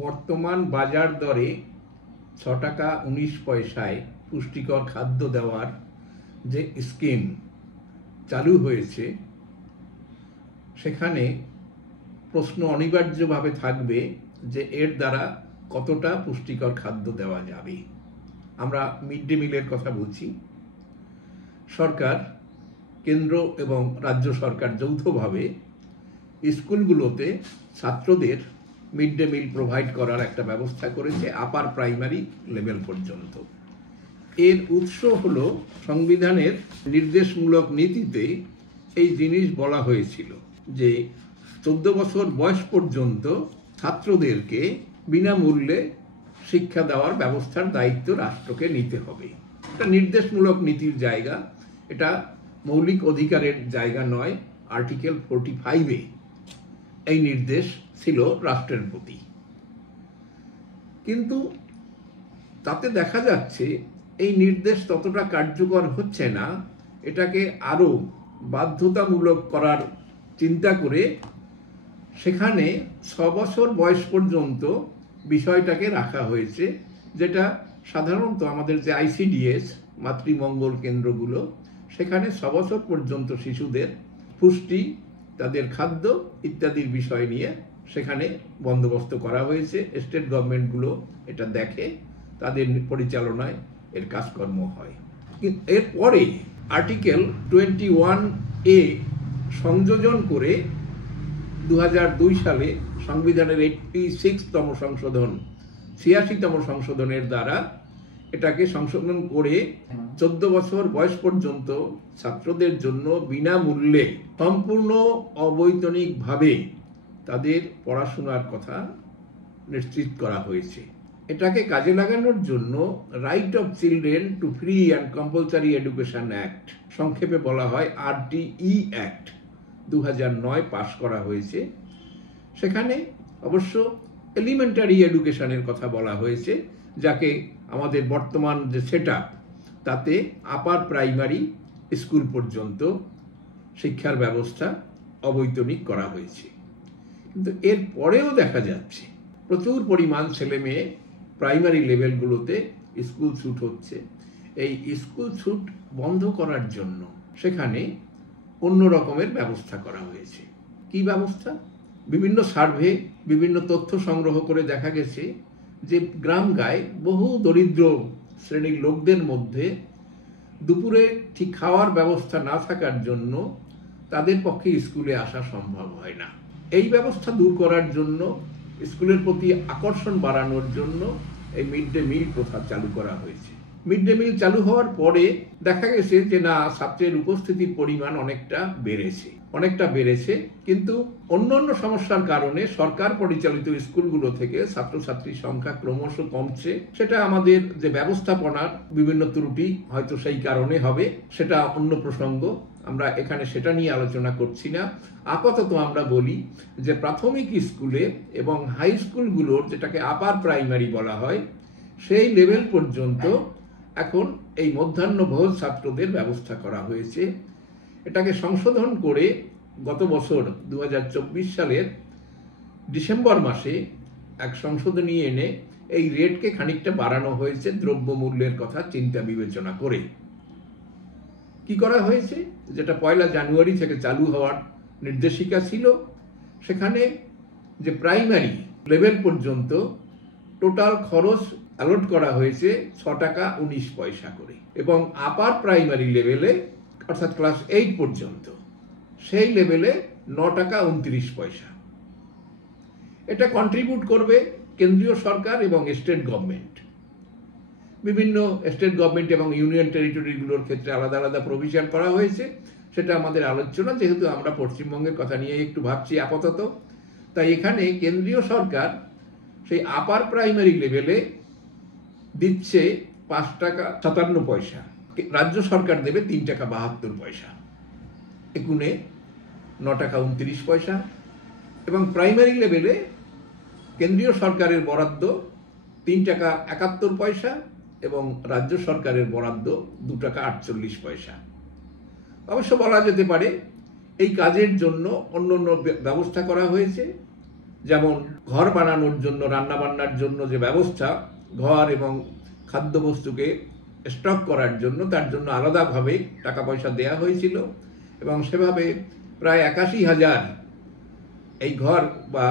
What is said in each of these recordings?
বর্তমান বাজার দরে ৬ টাকা ১৯ পয়সায় পুষ্টিকর খাদ্য দেওয়ার যে স্কিম চালু হয়েছে, সেখানে প্রশ্ন অনিবার্যভাবে থাকবে যে এর দ্বারা কতটা পুষ্টিকর খাদ্য দেওয়া যাবে। আমরা মিড ডে মিলের কথা বলছি। সরকার, কেন্দ্র এবং রাজ্য সরকার যৌথভাবে স্কুলগুলোতে ছাত্রদের মিড ডে মিল প্রোভাইড করার একটা ব্যবস্থা করেছে আপার প্রাইমারি লেভেল পর্যন্ত। এর উৎস হলো সংবিধানের নির্দেশমূলক নীতিতে এই জিনিস বলা হয়েছিল যে 14 বছর বয়স পর্যন্ত ছাত্রদেরকে বিনামূল্যে শিক্ষা দেওয়ার ব্যবস্থার দায়িত্ব রাষ্ট্রকে নিতে হবে। এটা নির্দেশমূলক নীতির জায়গা, এটা মৌলিক অধিকারের জায়গা নয়। আর্টিকেল 45-এ এই নির্দেশ ছিল রাষ্ট্রের প্রতি। কিন্তু তাতে দেখা যাচ্ছে এই নির্দেশ ততটা কার্যকর হচ্ছে না। এটাকে আরো বাধ্যতামূলক করার চিন্তা করে সেখানে 6 বছর বয়স পর্যন্ত বিষয়টাকে রাখা হয়েছে, যেটা সাধারণত আমাদের যে ICDS মাতৃমঙ্গল কেন্দ্রগুলো, সেখানে 6 বছর পর্যন্ত শিশুদের পুষ্টি, তাদের খাদ্য ইত্যাদির বিষয় নিয়ে সেখানে বন্দোবস্ত করা হয়েছে। স্টেট গভর্নমেন্টগুলো এটা দেখে, তাদের পরিচালনায় এর কাজকর্ম হয়। এরপরে আর্টিকেল 21A সংযোজন করে 2002 সালে সংবিধানের 86তম সংশোধন, 86তম সংশোধনের দ্বারা এটাকে সংশোধন করে 14 বছর বয়স পর্যন্ত ছাত্রদের জন্য বিনামূল্যে সম্পূর্ণ অবৈতনিকভাবে তাদের পড়াশোনার কথা নিশ্চিত করা হয়েছে। এটাকে কাজে লাগানোর জন্য right of children to free and compulsory education act, সংক্ষেপে বলা হয় RTE অ্যাক্ট, 2009 পাশ করা হয়েছে। সেখানে অবশ্য এলিমেন্টারি এডুকেশনের কথা বলা হয়েছে, যাকে আমাদের বর্তমান যে সেটআপ তাতে আপার প্রাইমারি স্কুল পর্যন্ত শিক্ষার ব্যবস্থা অবৈতনিক করা হয়েছে। কিন্তু এর পরেও দেখা যাচ্ছে প্রচুর পরিমাণ ছেলে মেয়ে প্রাইমারি লেভেলগুলোতে স্কুল ছুট হচ্ছে। এই স্কুল ছুট বন্ধ করার জন্য সেখানে অন্য রকমের ব্যবস্থা করা হয়েছে। কি ব্যবস্থা? বিভিন্ন সার্ভে, বিভিন্ন তথ্য সংগ্রহ করে দেখা গেছে যে গ্রামগায় বহু দরিদ্র শ্রেণীর লোকদের মধ্যে দুপুরে ঠিক খাওয়ার ব্যবস্থা না থাকার জন্য তাদের পক্ষে স্কুলে আসা সম্ভব হয় না। এই ব্যবস্থা দূর করার জন্য, স্কুলের প্রতি আকর্ষণ বাড়ানোর জন্য এই মিড ডে মিল প্রথা চালু করা হয়েছে। মিড ডে মিল চালু হওয়ার পরে দেখা গেছে যে না, ছাত্রের উপস্থিতির পরিমাণ অনেকটা বেড়েছে, কিন্তু অন্যান্য সমস্যার কারণে সরকার পরিচালিত স্কুলগুলো থেকে ছাত্রছাত্রীর সংখ্যা ক্রমশ কমছে। সেটা আমাদের যে ব্যবস্থাপনার বিভিন্ন ত্রুটি, হয়তো সেই কারণে হবে, সেটা অন্য প্রসঙ্গ, আমরা এখানে সেটা নিয়ে আলোচনা করছি না। আপাতত আমরা বলি যে প্রাথমিক স্কুলে এবং হাই স্কুলগুলোর, যেটাকে আপার প্রাইমারি বলা হয়, সেই লেভেল পর্যন্ত এখন এই মধ্যাহ্নভোজ ছাত্রদের ব্যবস্থা করা হয়েছে। এটাকে সংশোধন করে গত বছর 2024 সালের ডিসেম্বর মাসে এক সংশোধনী এনে এই রেটকে খানিকটা বাড়ানো হয়েছে দ্রব্যমূল্যের কথা চিন্তা বিবেচনা করে। কি করা হয়েছে? যেটা 1 জানুয়ারি থেকে চালু হওয়ার নির্দেশিকা ছিল, সেখানে যে প্রাইমারি লেভেল পর্যন্ত টোটাল খরচ অ্যালট করা হয়েছে 6 টাকা 19 পয়সা করে, এবং আপার প্রাইমারি লেভেলে অর্থাৎ ক্লাস 8 পর্যন্ত সেই লেভেলে 9 টাকা 29 পয়সা। এটা কন্ট্রিবিউট করবে কেন্দ্রীয় সরকার এবং স্টেট গভর্নমেন্ট। বিভিন্ন স্টেট গভর্নমেন্ট এবং ইউনিয়ন টেরিটরিগুলোর ক্ষেত্রে আলাদা আলাদা প্রভিশন করা হয়েছে। সেটা আমাদের আলোচনা, যেহেতু আমরা পশ্চিমবঙ্গের কথা নিয়ে একটু ভাবছি আপাতত, তাই এখানে কেন্দ্রীয় সরকার সেই আপার প্রাইমারি লেভেলে দিচ্ছে 5 টাকা 57 পয়সা, রাজ্য সরকার দেবে 3 টাকা 72 পয়সা, একুনে 9 টাকা 29 পয়সা। এবং প্রাইমারি লেভেলে কেন্দ্রীয় সরকারের বরাদ্দ 3 টাকা 71 পয়সা এবং রাজ্য সরকারের বরাদ্দ 2 টাকা 48 পয়সা। অবশ্য বলা যেতে পারে এই কাজের জন্য অন্য ব্যবস্থা করা হয়েছে, যেমন ঘর বানানোর জন্য, রান্নাবান্নার জন্য যে ব্যবস্থা, ঘর এবং খাদ্যবস্তুকে স্টক করার জন্য, তার জন্য আলাদাভাবে টাকা পয়সা দেয়া হয়েছিল এবং সেভাবে প্রায় ৮১,০০০ এই ঘর বা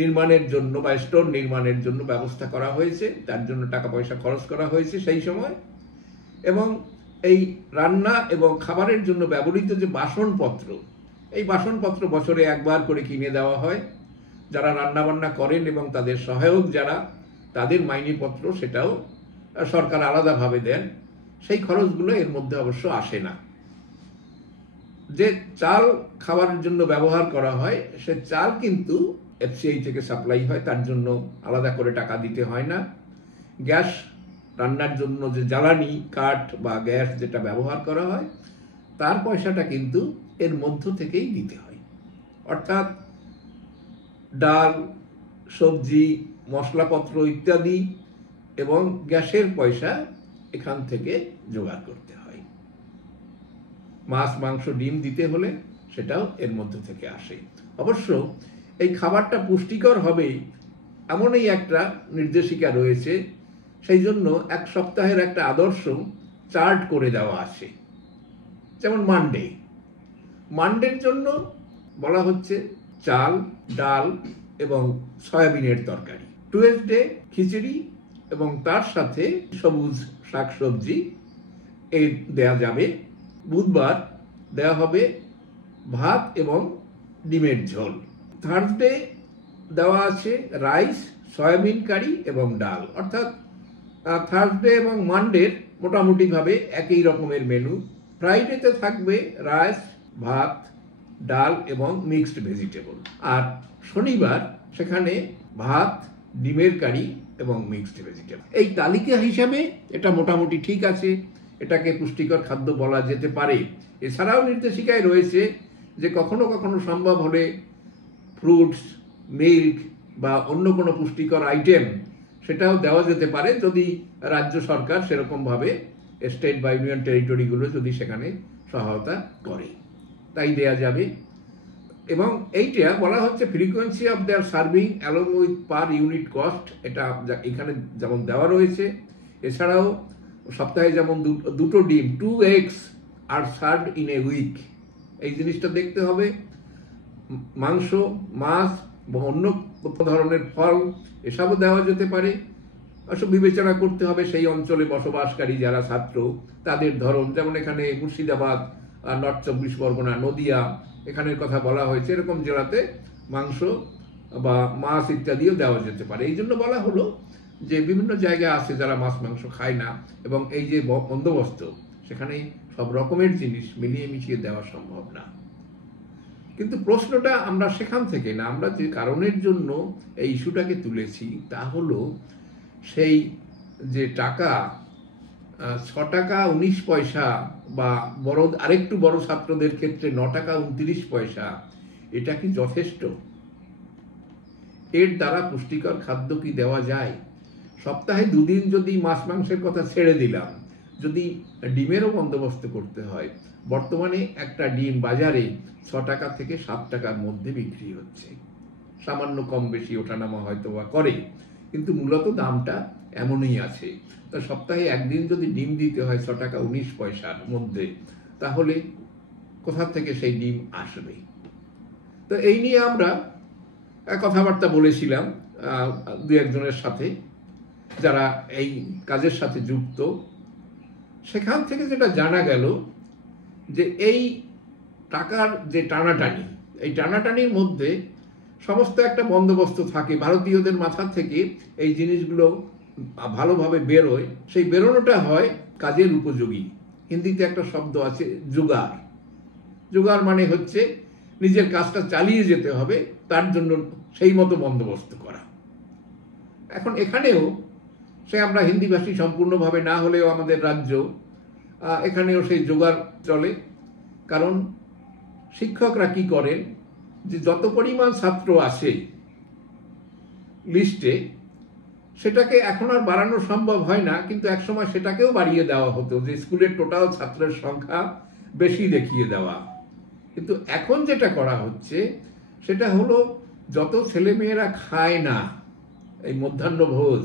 নির্মাণের জন্য বা স্টোর নির্মাণের জন্য ব্যবস্থা করা হয়েছে, তার জন্য টাকা পয়সা খরচ করা হয়েছে সেই সময়। এবং এই রান্না এবং খাবারের জন্য ব্যবহৃত যে বাসনপত্র, এই বাসনপত্র বছরে একবার করে কিনে দেওয়া হয়। যারা রান্নাবান্না করেন এবং তাদের সহায়ক যারা, তাদের মাইনেপত্র সেটাও সরকার আলাদাভাবে দেন। সেই খরচগুলো এর মধ্যে অবশ্য আসে না। যে চাল খাবারের জন্য ব্যবহার করা হয়, সে চাল কিন্তু এফসিআই থেকে সাপ্লাই হয়, তার জন্য আলাদা করে টাকা দিতে হয় না। গ্যাস রান্নার জন্য যে জ্বালানি কাঠ বা গ্যাস যেটা ব্যবহার করা হয়, তার পয়সাটা কিন্তু এর মধ্য থেকেই দিতে হয়। অর্থাৎ ডাল, সবজি, মশলাপত্র ইত্যাদি এবং গ্যাসের পয়সা এখান থেকে জোগাড় করতে হয়। মাছ, মাংস, ডিম দিতে হলে সেটাও এর মধ্য থেকে আসে। অবশ্য এই খাবারটা পুষ্টিকর হবে এমনই একটা নির্দেশিকা রয়েছে, সেই জন্য এক সপ্তাহের একটা আদর্শ চার্ট করে দেওয়া আছে। যেমন মানডের জন্য বলা হচ্ছে চাল, ডাল এবং সয়াবিনের তরকারি। টুয়েসডে খিচুড়ি এবং তার সাথে সবুজ শাকসবজি এই দেয়া যাবে। বুধবার দেওয়া হবে ভাত এবং ডিমের ঝোল। থার্সডে দেওয়া আছে রাইস, সয়াবিন কারি এবং ডাল। অর্থাৎ থার্সডে এবং মানডের মোটামুটিভাবে একই রকমের মেনু। ফ্রাইডেতে থাকবে রাইস, ভাত, ডাল এবং মিক্সড ভেজিটেবল। আর শনিবার সেখানে ভাত, ডিমের কারি এবং মিক্সড ভেজিটেবল। এই তালিকা হিসাবে এটা মোটামুটি ঠিক আছে, এটাকে পুষ্টিকর খাদ্য বলা যেতে পারে। এছাড়াও নির্দেশিকায় রয়েছে যে কখনো কখনো সম্ভব হলে ফ্রুটস, মিল্ক বা অন্য কোনো পুষ্টিকর আইটেম সেটাও দেওয়া যেতে পারে, যদি রাজ্য সরকার সেরকমভাবে স্টেট বা ইউনিয়ন টেরিটরিগুলো যদি সেখানে সহায়তা করে, তাই দেয়া যাবে। এবং এইটা বলা হচ্ছে frequency of their serving along with per unit cost, এটা এখানে যেমন দেওয়া রয়েছে। এছাড়াও সপ্তাহে যেমন দুটো ডিম, 2 eggs আর সার্ভড ইন এ উইক, এই জিনিসটা দেখতে হবে। মাংস, মাছ বা অন্য ধরনের ফল এসবও দেওয়া যেতে পারে। অবশ্য বিবেচনা করতে হবে সেই অঞ্চলে বসবাসকারী যারা ছাত্র, তাদের ধরন। যেমন এখানে মুর্শিদাবাদ, নর্থ 24 পরগনা, নদিয়া, এখানের কথা বলা হয়েছে। এরকম জেলাতে মাংস বা মাছ ইত্যাদিও দেওয়া যেতে পারে। এই জন্য বলা হলো যে বিভিন্ন জায়গায় আছে যারা মাছ মাংস খায় না, এবং এই যে বন্দোবস্ত, সেখানে সব রকমের জিনিস মিলিয়ে মিশিয়ে দেওয়া সম্ভব না। কিন্তু প্রশ্নটা আমরা সেখান থেকে না, আমরা যে কারণের জন্য এই ইস্যুটাকে তুলেছি তা হলো সেই যে টাকা 6 টাকা 19 পয়সা বা আরেকটু বড় ছাত্রদের ক্ষেত্রে 9 টাকা 29 পয়সা, এটা কি যথেষ্ট? এর দ্বারা পুষ্টিকর খাদ্য কি দেওয়া যায়? সপ্তাহে 2 দিন যদি মাছ মাংসের কথা ছেড়ে দিলাম, যদি ডিমেরও বন্দোবস্ত করতে হয়, বর্তমানে একটা ডিম বাজারে 6 টাকা থেকে 7 টাকার মধ্যে বিক্রি হচ্ছে। সামান্য কম বেশি ওঠানামা হয়তো বা করে, কিন্তু মূলত দামটা এমনই আছে। তা সপ্তাহে একদিন যদি ডিম দিতে হয় 6 টাকা 19 পয়সার মধ্যে, তাহলে কোথা থেকে সেই ডিম আসবে? তো এই নিয়ে আমরা কথাবার্তা বলেছিলাম 2-1 জনের সাথে যারা এই কাজের সাথে যুক্ত। সেখান থেকে যেটা জানা গেল যে এই টাকার যে টানাটানি, এই টানাটানির মধ্যে সমস্ত একটা বন্দোবস্ত থাকে। ভারতীয়দের মাথা থেকে এই জিনিসগুলো ভালোভাবে বেরোয়, সেই বেরোনোটা হয় কাজের উপযোগী। হিন্দিতে একটা শব্দ আছে জোগাড়। জোগাড় মানে হচ্ছে নিজের কাজটা চালিয়ে যেতে হবে, তার জন্য সেই মতো বন্দোবস্ত করা। এখন এখানেও সে আমরা হিন্দিভাষী সম্পূর্ণভাবে না হলেও আমাদের রাজ্য, এখানেও সেই জোগাড় চলে। কারণ শিক্ষকরা কি করেন, যে যত পরিমাণ ছাত্র আসে লিস্টে, সেটাকে এখন আর বাড়ানো সম্ভব হয় না, কিন্তু একসময় সেটাকেও বাড়িয়ে দেওয়া হতো, যে স্কুলের টোটাল ছাত্রের সংখ্যা বেশি দেখিয়ে দেওয়া। কিন্তু এখন যেটা করা হচ্ছে সেটা হলো যত ছেলেমেয়েরা খায় না এই মধ্যাহ্নভোজ,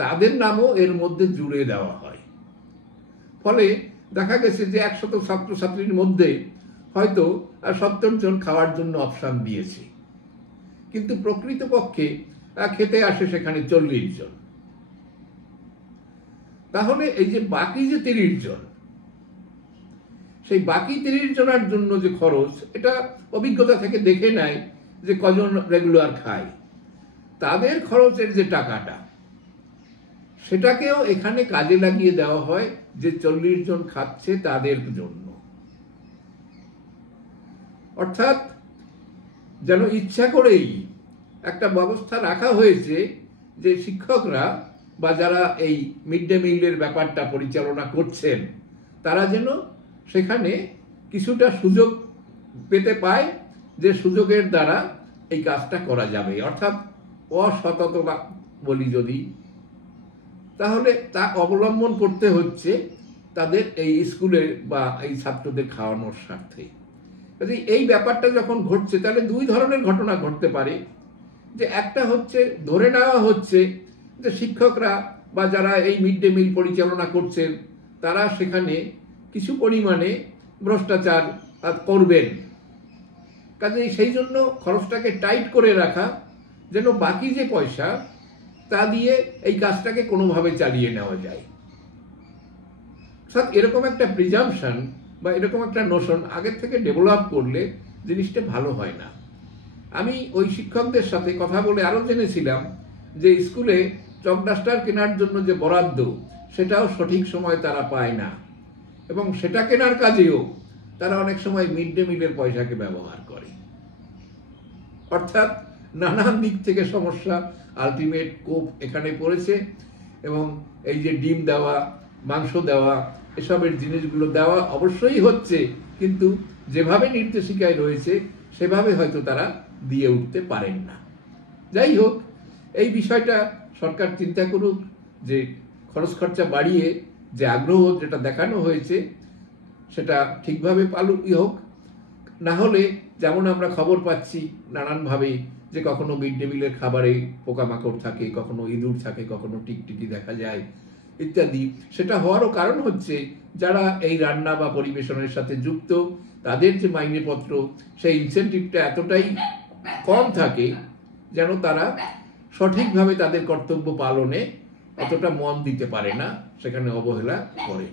তাদের নামও এর মধ্যে জুড়ে দেওয়া হয়। ফলে দেখা গেছে যে 100 ছাত্রছাত্রীর মধ্যে হয়তো 70 জন খাওয়ার জন্য অপশন দিয়েছে, কিন্তু প্রকৃতপক্ষে খেতে আসে সেখানে 40 জন। তাহলে এই যে বাকি যে 30 জন, সেই বাকি 30 জনের জন্য যে খরচ, এটা অভিজ্ঞতা থেকে দেখে নেয় যে কজন রেগুলার খায়, তাদের খরচের যে টাকাটা, সেটাকেও এখানে কাজে লাগিয়ে দেওয়া হয় যে 40 জন খাচ্ছে তাদের জন্য। অর্থাৎ যেন ইচ্ছা করেই একটা ব্যবস্থা রাখা হয়েছে যে শিক্ষকরা বা যারা এই মিড ডে মিলের ব্যাপারটা পরিচালনা করছেন, তারা যেন সেখানে কিছুটা সুযোগ পেতে পায়, যে সুযোগের দ্বারা এই কাজটা করা যাবে। অর্থাৎ অসততা বলি যদি, তাহলে তা অবলম্বন করতে হচ্ছে তাদের এই স্কুলে বা এই ছাত্রদের খাওয়ানোর স্বার্থে। এই ব্যাপারটা যখন ঘটছে, তাহলে দুই ধরনের ঘটনা ঘটতে পারে। যে একটা হচ্ছে ধরে নেওয়া হচ্ছে যে শিক্ষকরা বা যারা এই মিড ডে মিল পরিচালনা করছেন, তারা সেখানে কিছু পরিমাণে ভ্রষ্টাচার করবেন, কাজেই সেই জন্য খরচটাকে টাইট করে রাখা, যেন বাকি যে পয়সা তা দিয়ে এই কাজটাকে কোনোভাবে চালিয়ে নেওয়া যায়। অর্থাৎ এরকম একটা প্রিজাম্পশন বা এরকম একটা নোশন আগের থেকে ডেভেলপ করলে জিনিসটা ভালো হয় না। আমি ওই শিক্ষকদের সাথে কথা বলে আরো জেনেছিলাম যে স্কুলে চক ডাস্টার কেনার জন্য যে বরাদ্দ, সেটাও সঠিক সময় তারা পায় না, এবং সেটা কেনার কাজেও তারা অনেক সময় মিড ডে মিলের পয়সাকে ব্যবহার করে। অর্থাৎ নানান দিক থেকে সমস্যা, আলটিমেট কোপ এখানে পড়েছে। এবং এই যে ডিম দেওয়া, মাংস দেওয়া, এসবের জিনিসগুলো দেওয়া অবশ্যই হচ্ছে, কিন্তু যেভাবে নির্দেশিকায় রয়েছে সেভাবে হয়তো তারা দিয়ে উঠতে পারেন না। যাই হোক, এই বিষয়টা সরকার চিন্তা করুক, যে খরচ খরচা বাড়িয়ে যে আগ্রহ যেটা দেখানো হয়েছে সেটা ঠিকভাবে পালনই হোক। না হলে যেমন আমরা খবর পাচ্ছি নানানভাবে, যে কখনো মিড ডে মিলের খাবারে পোকামাকড় থাকে, কখনো ইঁদুর থাকে, কখনো টিকটিকি দেখা যায় ইত্যাদি। সেটা হওয়ারও কারণ হচ্ছে যারা এই রান্না বা পরিবেশনের সাথে যুক্ত, তাদের যে মাইনেপত্র, সেই ইনসেন্টিভটা এতটাই কম থাকে যেন তারা সঠিকভাবে তাদের কর্তব্য পালনে অতটা মন দিতে পারে না, সেখানে অবহেলা করে।